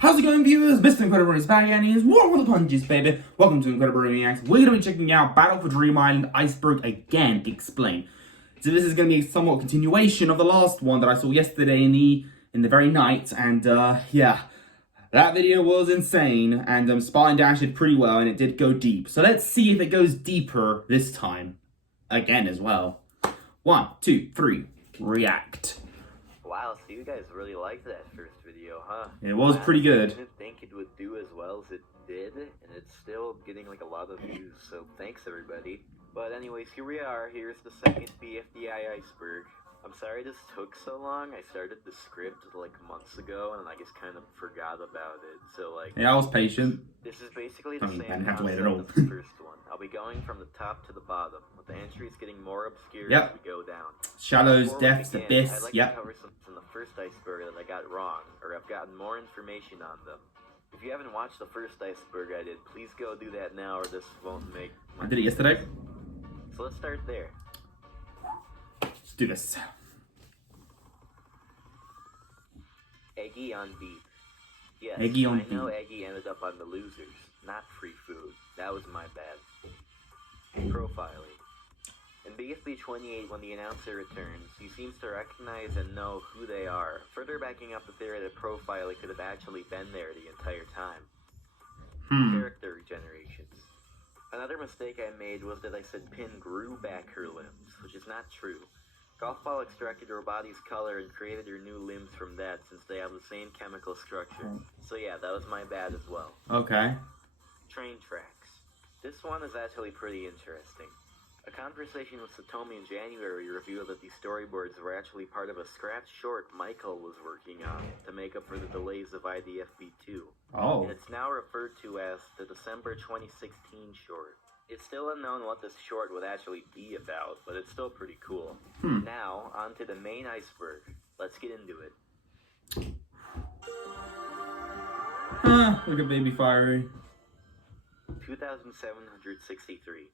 How's it going, viewers? Mr. Incredi-Brony is back again. He's War with the Punches, baby. Welcome to Incredi-Brony Reacts. We're going to be checking out Battle for Dream Island Iceberg again, explained. So this is going to be a somewhat continuation of the last one that I saw yesterday in the very night. And yeah, that video was insane. And Spartan Dash did pretty well, and it did go deep. So let's see if it goes deeper this time. Again as well. 1, 2, 3, react. Wow, so you guys really liked that first video, huh? It was pretty good. I didn't think it would do as well as it did, and it's still getting like a lot of views, so thanks everybody. But anyways, here we are. Here's the second BFDI Iceberg. I'm sorry this took so long. I started the script like months ago, and I just kind of forgot about it. So like, yeah, I was patient. This is basically the same I didn't have to wait concept at all. as the first one. I'll be going from the top to the bottom, with the entries getting more obscure as we go down. Shallows, Before depths, we begin, abyss. I'd like to cover some from the first Iceberg that I got wrong, or I've gotten more information on them. If you haven't watched the first Iceberg I did, please go do that now, or this won't make much I did it yesterday. sense. So let's start there. Let's do this. Eggy on beat. Yes, Eggy on I know beat. Eggy ended up on the losers, not free food. That was my bad. Profiling. In BFB 28, when the announcer returns, he seems to recognize and know who they are, further backing up the theory that profiling could have actually been there the entire time. Character regenerations. Another mistake I made was that I said Pin grew back her limbs, which is not true. Golf Ball extracted her body's color and created her new limbs from that, since they have the same chemical structure. So yeah, that was my bad as well. Okay. Train tracks. This one is actually pretty interesting. A conversation with Satomi in January revealed that these storyboards were actually part of a scratch short Michael was working on to make up for the delays of IDFB2. Oh. And it's now referred to as the December 2016 short. It's still unknown what this short would actually be about, but it's still pretty cool. Now, on to the main iceberg. Let's get into it. Look at Baby Fiery. 2,763.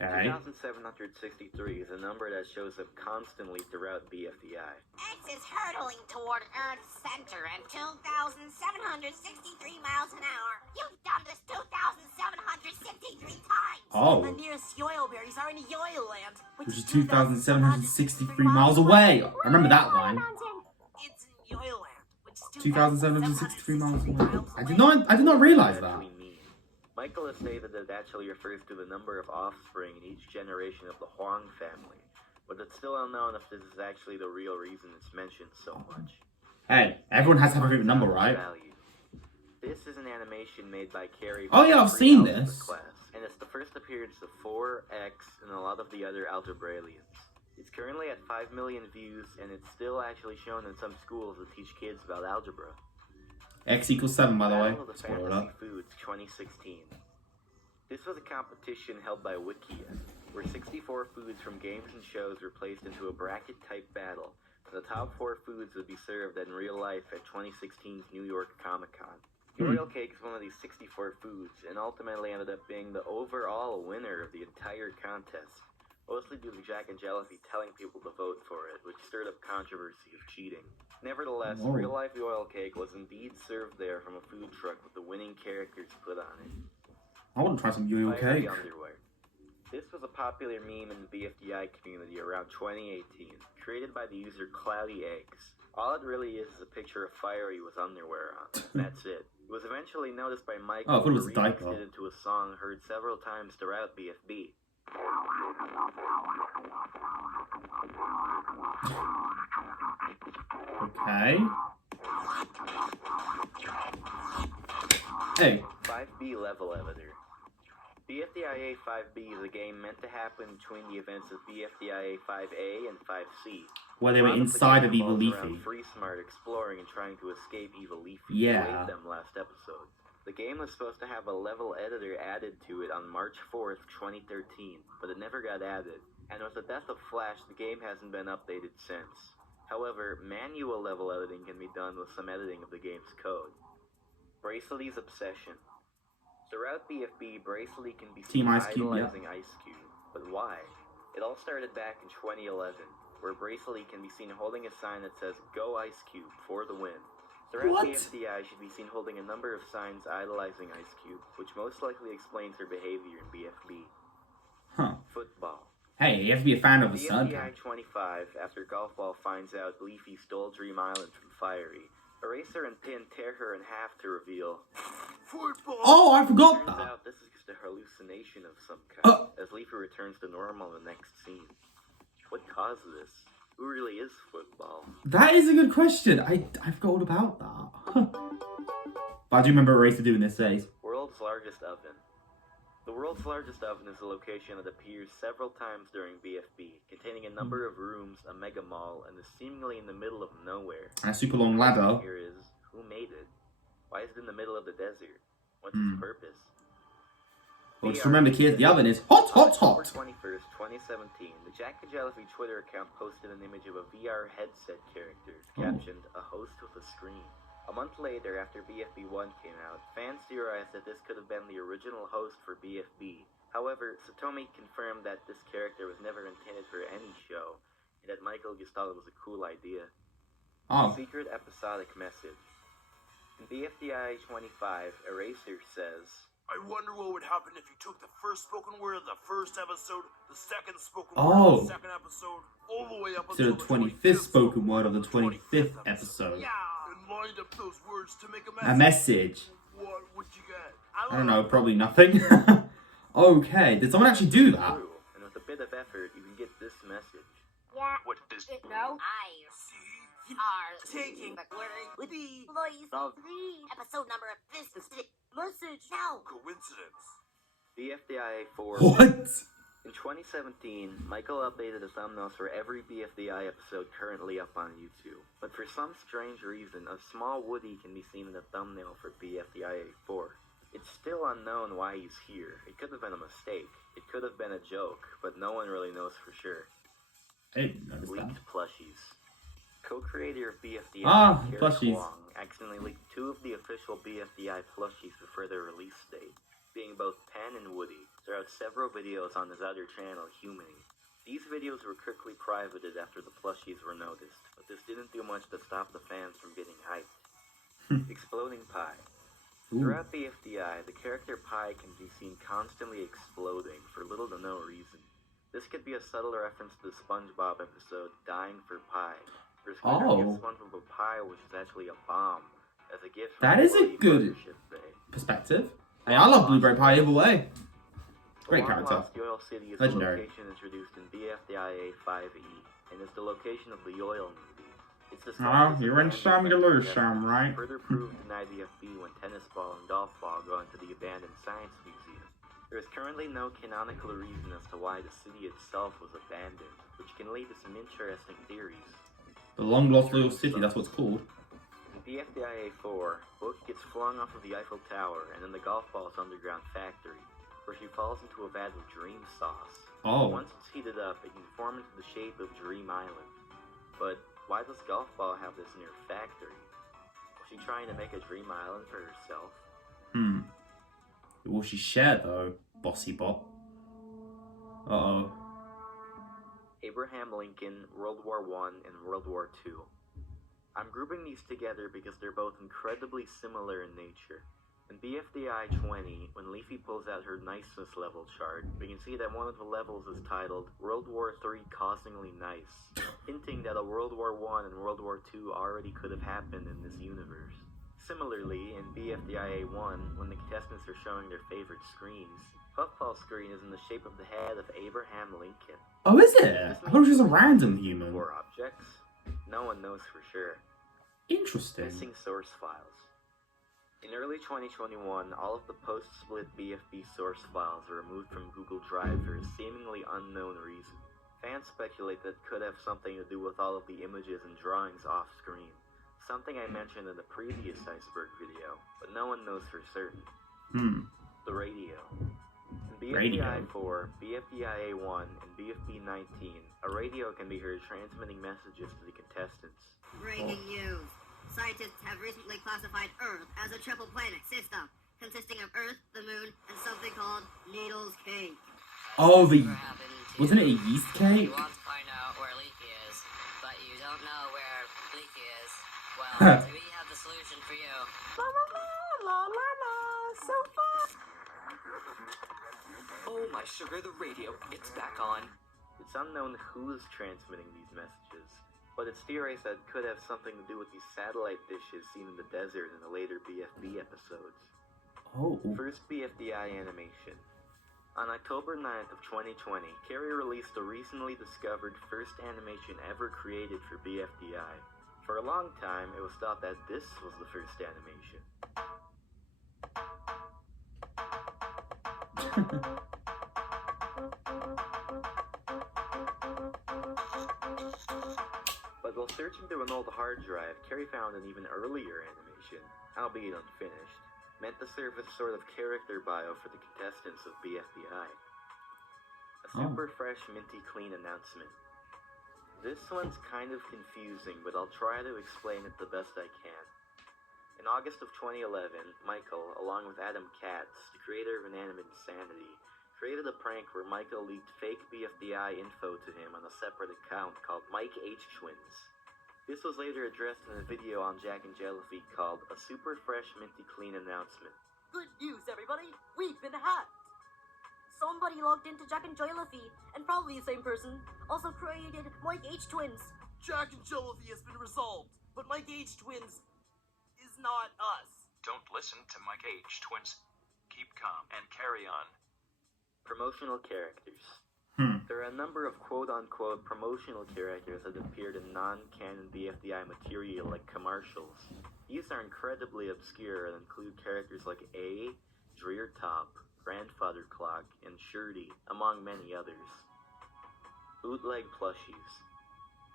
Okay. 2,763 is a number that shows up constantly throughout BFDI. X is hurtling toward Earth's center at 2,763 miles an hour. You've done this 2,763 times. Oh. The nearest yoil berries are in Yoil Land, Which is 2,763 miles away. I remember that line. It's in Yoil Land, which is 2,763 miles away. I did not realize that. Michael has stated that it actually refers to the number of offspring in each generation of the Huang family, but it's still unknown if this is actually the real reason it's mentioned so much. Hey, everyone has to have a favorite number, right? This is an animation made by Carrie. Oh yeah, I've seen this. Class, and it's the first appearance of 4X and a lot of the other algebrailians. It's currently at 5 million views, and it's still actually shown in some schools that teach kids about algebra. X equals 7, by the way. Battle of the Fantasy Foods 2016. This was a competition held by Wikia, where 64 foods from games and shows were placed into a bracket-type battle, and the top 4 foods would be served in real life at 2016's New York Comic-Con. Royal cake is one of these 64 foods, and ultimately ended up being the overall winner of the entire contest, mostly due to Jack and Jellyfy telling people to vote for it, which stirred up controversy of cheating. Nevertheless, real-life oil cake was indeed served there from a food truck with the winning characters put on it. I want to try some yo-yo cake. Underwear. This was a popular meme in the BFDI community around 2018, created by the user Cloudy Eggs. All it really is a picture of Fiery with underwear on. That's it. It was eventually noticed by Michael, who who remixed diaper. it into a song heard several times throughout BFB. Okay. Hey. 5B Level Editor. BFDIA 5B is a game meant to happen between the events of BFDIA 5A and 5C. Where they were inside of Evil Leafy. Free Smart exploring and trying to escape Evil Leafy. Yeah. We played them last episode. The game was supposed to have a level editor added to it on March 4th, 2013, but it never got added. And with the death of Flash, the game hasn't been updated since. However, manual level editing can be done with some editing of the game's code. Bracely's Obsession. Throughout BFB, Bracely can be seen idolizing Ice Cube, but why? It all started back in 2011, where Bracely can be seen holding a sign that says, "Go Ice Cube, for the win." Throughout What? BFDI, she'd be seen holding a number of signs idolizing Ice Cube, which most likely explains her behavior in BFB. Huh. Football. Hey, you have to be a fan of the sun. BFDI 25, after Golf Ball finds out Leafy stole Dream Island from Fiery, Eraser and Pin tear her in half to reveal football. Oh, I forgot Turns that. out this is just a hallucination of some kind, as Leafy returns to normal in the next scene. What caused this? Who really is Football? That is a good question. I forgot all about that. But I do remember Eraser doing this phase. World's largest oven. The world's largest oven is a location that appears several times during BFB, containing a number of rooms, a mega mall, and is seemingly in the middle of nowhere. And a super long ladder. Here is, who made it? Why is it in the middle of the desert? What's its purpose? Well, just remember, kids, the oven is hot, hot, October hot. 21st, 2017, the Jack Kajalfi Twitter account posted an image of a VR headset character, captioned, a host with a screen. A month later, after BFB 1 came out, fans theorized that this could have been the original host for BFB. However, Satomi confirmed that this character was never intended for any show, and that Michael just thought it was a cool idea. Oh. Secret episodic message. In BFDI 25, Eraser says, I wonder what would happen if you took the first spoken word of the first episode, the second spoken word Oh. of the second episode, all the way up So until the 25th spoken word of the 25th episode. And lined up those words to make A message. What would you get? I don't know, probably nothing. Okay, did someone actually do that? True, and with a bit of effort, you can get this message. Yeah. What is No. I See? are Taking the word with the Voice voice of the episode number of this message. No. Coincidence. BFDI 4. What? In 2017, Michael updated the thumbnails for every BFDI episode currently up on YouTube. But for some strange reason, a small Woody can be seen in the thumbnail for BFDI 4. It's still unknown why he's here. It could have been a mistake. It could have been a joke, but no one really knows for sure. I didn't notice that. Leaked Plushies. Co-creator of BFDI, Ah, Kerry Plushies. Kwong, accidentally leaked 2 of the official BFDI plushies before their release date, being both Pen and Woody, throughout several videos on his other channel, Humaning. These videos were quickly privated after the plushies were noticed, but this didn't do much to stop the fans from getting hyped. Exploding Pie. Ooh. Throughout BFDI, the character Pie can be seen constantly exploding for little to no reason. This could be a subtle reference to the SpongeBob episode, Dying for Pie, where Squidward gives SpongeBob a pie which is actually a bomb, as a gift from That is a Employee good Partnership Day. perspective. Hey, I love Blueberry Pie either way. Great The character. long-lost Yoil City is Legendary. the location introduced in BFDIA 5E, and is the location of the Yoil movie. It's Oh, described as you're in abandoned some, by you lose the some, right? Further proved in IDFB when Tennis Ball and Golf Ball go into the abandoned Science Museum. There is currently no canonical reason as to why the city itself was abandoned, which can lead to some interesting theories. The long lost loyal city, that's what it's called. In BFDIA 4, Book gets flung off of the Eiffel Tower and in the Golf Ball's underground factory, where she falls into a vat of dream sauce. Oh. Once it's heated up, it can form into the shape of Dream Island. But why does Golf Ball have this in her factory? Was she trying to make a Dream Island for herself? Will she share though, bossy bot? Uh-oh. Abraham Lincoln, World War I, and World War II. I'm grouping these together because they're both incredibly similar in nature. In BFDI 20, when Leafy pulls out her niceness level chart, we can see that one of the levels is titled World War III Causingly Nice, hinting that a World War I and World War II already could have happened in this universe. Similarly, in BFDIA 1, when the contestants are showing their favorite screens, Puffball's screen is in the shape of the head of Abraham Lincoln. Oh, is it? I thought it was just a random human. 4 objects? No one knows for sure. Interesting. Missing source files. In early 2021, all of the post-split BFB source files were removed from Google Drive for a seemingly unknown reason. Fans speculate that it could have something to do with all of the images and drawings off-screen, something I mentioned in the previous Iceberg video, but no one knows for certain. The radio. In BFDI 4, BFDIA 1, and BFB 19, a radio can be heard transmitting messages to the contestants. Breaking news. Scientists have recently classified Earth as a triple planet system, consisting of Earth, the Moon, and something called Needles Cake. Oh, the... What happened to Wasn't it a you? yeast cake? You want to find out where Leaky is, but you don't know where Leaky is. Well, we have the solution for you. La la la la la la, so fun. Oh my sugar, the radio, it's back on. It's unknown who's transmitting these messages, but it's theorized that it could have something to do with these satellite dishes seen in the desert in the later BFB episodes. Oh. First BFDI animation. On October 9th of 2020, Carrie released the recently discovered first animation ever created for BFDI. For a long time, it was thought that this was the first animation. But while searching through an old hard drive, Carrie found an even earlier animation, albeit unfinished, meant to serve as sort of character bio for the contestants of BFDI. A super fresh, minty clean announcement. This one's kind of confusing, but I'll try to explain it the best I can. In August of 2011, Michael, along with Adam Katz, the creator of Inanimate Insanity, created a prank where Michael leaked fake BFDI info to him on a separate account called Mike H. Twins. This was later addressed in a video on Jack and Jellyfeet called A Super Fresh Minty Clean Announcement. Good news, everybody. We've been hacked. Somebody logged into Jack and Jellyfeet, and probably the same person, also created Mike H. Twins. Jack and Jellyfeet has been resolved, but Mike H. Twins is not us. Don't listen to Mike H. Twins. Keep calm and carry on. Promotional characters. There are a number of quote-unquote promotional characters that appeared in non-canon BFDI material like commercials. These are incredibly obscure and include characters like A, Dreer Top, Grandfather Clock, and Shirty, among many others. Bootleg Plushies.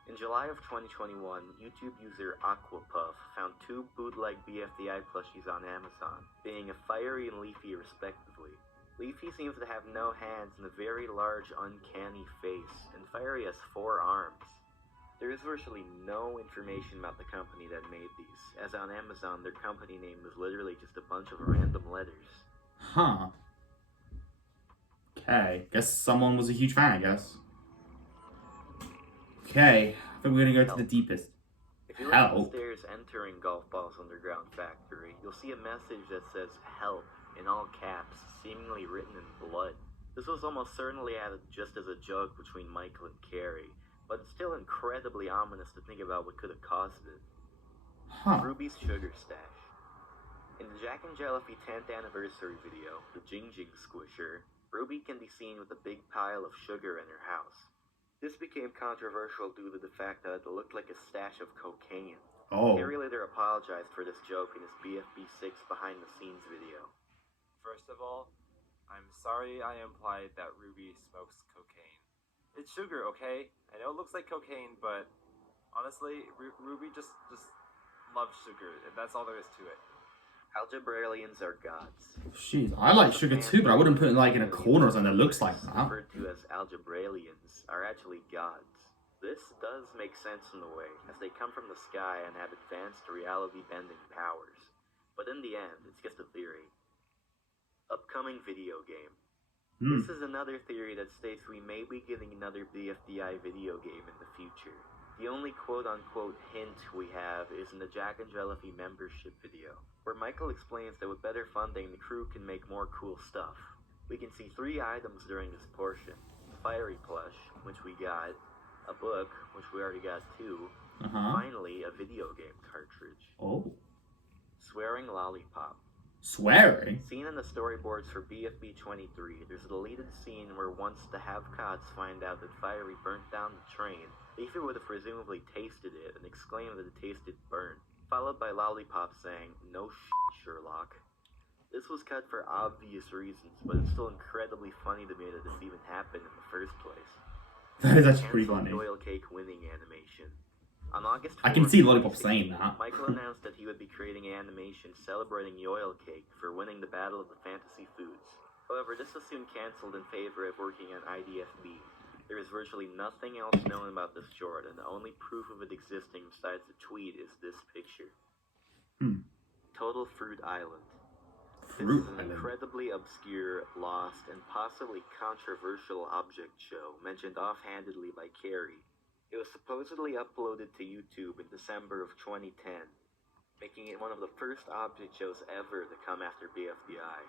In July of 2021, YouTube user Aquapuff found 2 bootleg BFDI plushies on Amazon, being a Fiery and Leafy respectively. Leafy seems to have no hands and a very large, uncanny face, and Fiery has 4 arms. There is virtually no information about the company that made these, as on Amazon their company name is literally just a bunch of random letters. Huh. Okay. Guess someone was a huge fan, I guess. Okay. I think we're gonna go to the deepest. If you look at the stairs entering Golf Ball's underground factory, you'll see a message that says "Help" in all caps, seemingly written in blood. This was almost certainly added just as a joke between Michael and Carrie, but it's still incredibly ominous to think about what could have caused it. Huh. Ruby's sugar stash. In the Jack and Jellyfeet 10th anniversary video, the Jing Jing Squisher, Ruby can be seen with a big pile of sugar in her house. This became controversial due to the fact that it looked like a stash of cocaine. Oh. Carrie later apologized for this joke in his BFB6 behind-the-scenes video. First of all, I'm sorry I implied that Ruby smokes cocaine. It's sugar, okay? I know it looks like cocaine, but honestly, Ruby just loves sugar, and that's all there is to it. Algebrailians are gods. Jeez, I like sugar too, but I wouldn't put it like in a corner or something that looks like that. Referred to as Algebrailians are actually gods. This does make sense in a way, as they come from the sky and have advanced reality-bending powers. But in the end, it's just a theory. Upcoming video game. This is another theory that states we may be getting another BFDI video game in the future. The only quote-unquote hint we have is in the Jack and Jellyfeet membership video, where Michael explains that with better funding, the crew can make more cool stuff. We can see 3 items during this portion. A Fiery plush, which we got, a book, which we already got 2, and finally, a video game cartridge. Oh. Swearing Lollipop. Swearing? Seen in the storyboards for BFB 23, there's a deleted scene where once the Have-Cots find out that Fiery burnt down the train, Leafy would have presumably tasted it and exclaimed that it tasted burnt, followed by Lollipop saying, "No shit, Sherlock." This was cut for obvious reasons, but it's still incredibly funny to me that this even happened in the first place. That is actually pretty funny. Royal Cake winning animation. On August 4th, I can see Lollipop saying that. Michael announced that he would be creating an animation celebrating Yoil Cake for winning the Battle of the Fantasy Foods. However, this was soon cancelled in favor of working on IDFB. There is virtually nothing else known about this short, and the only proof of it existing besides the tweet is this picture. Total Fruit Island. This is an incredibly obscure, lost, and possibly controversial object show mentioned offhandedly by Carrie. It was supposedly uploaded to YouTube in December of 2010. making it one of the first object shows ever to come after BFDI.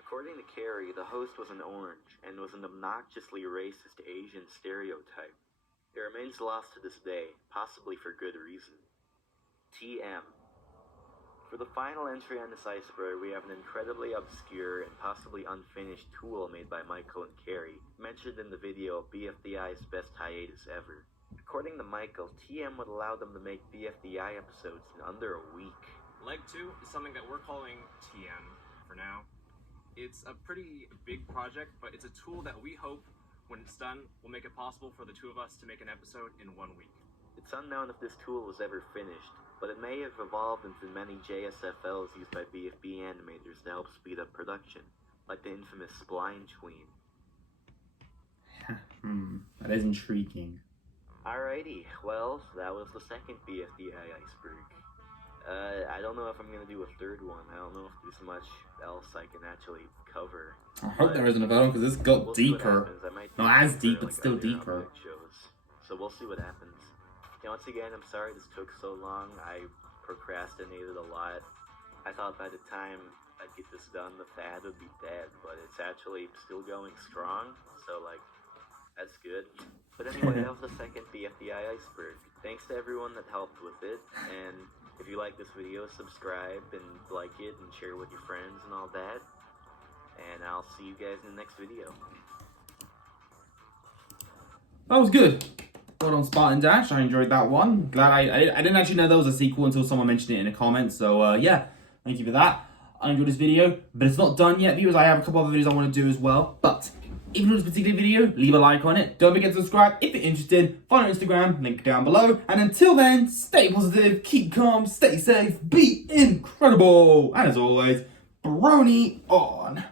According to Carrie, the host was an orange and was an obnoxiously racist Asian stereotype. It remains lost to this day, possibly for good reason. TM. For the final entry on this iceberg, we have an incredibly obscure and possibly unfinished tool made by Michael and Carrie, mentioned in the video BFDI's best hiatus ever. According to Michael, TM would allow them to make BFDI episodes in under a week. Leg 2 is something that we're calling TM for now. It's a pretty big project, but it's a tool that we hope, when it's done, will make it possible for the two of us to make an episode in 1 week. It's unknown if this tool was ever finished, but it may have evolved into many JSFLs used by BFB animators to help speed up production, like the infamous Spline Tween. That is intriguing. Alrighty, well, that was the second BFDI iceberg. I don't know if I'm gonna do a third one. I don't know if there's much else I can actually cover. I hope there isn't a third one, because this got deeper. Not as deep, but still deeper. So we'll see what happens. Once again, I'm sorry this took so long. I procrastinated a lot. I thought by the time I'd get this done, the fad would be dead, but it's actually still going strong, so, like, that's good. But anyway, that was the second BFDI iceberg. Thanks to everyone that helped with it, and if you like this video, subscribe and like it and share with your friends and all that. And I'll see you guys in the next video. That was good. Well done, Spartan Dash. I enjoyed that one. Glad I didn't actually know there was a sequel until someone mentioned it in a comment. So yeah, thank you for that. I enjoyed this video, but it's not done yet, viewers. I have a couple other videos I want to do as well. But if you enjoyed this particular video, leave a like on it. Don't forget to subscribe if you're interested. Follow Instagram, link down below. And until then, stay positive, keep calm, stay safe, be incredible. And as always, Brony on.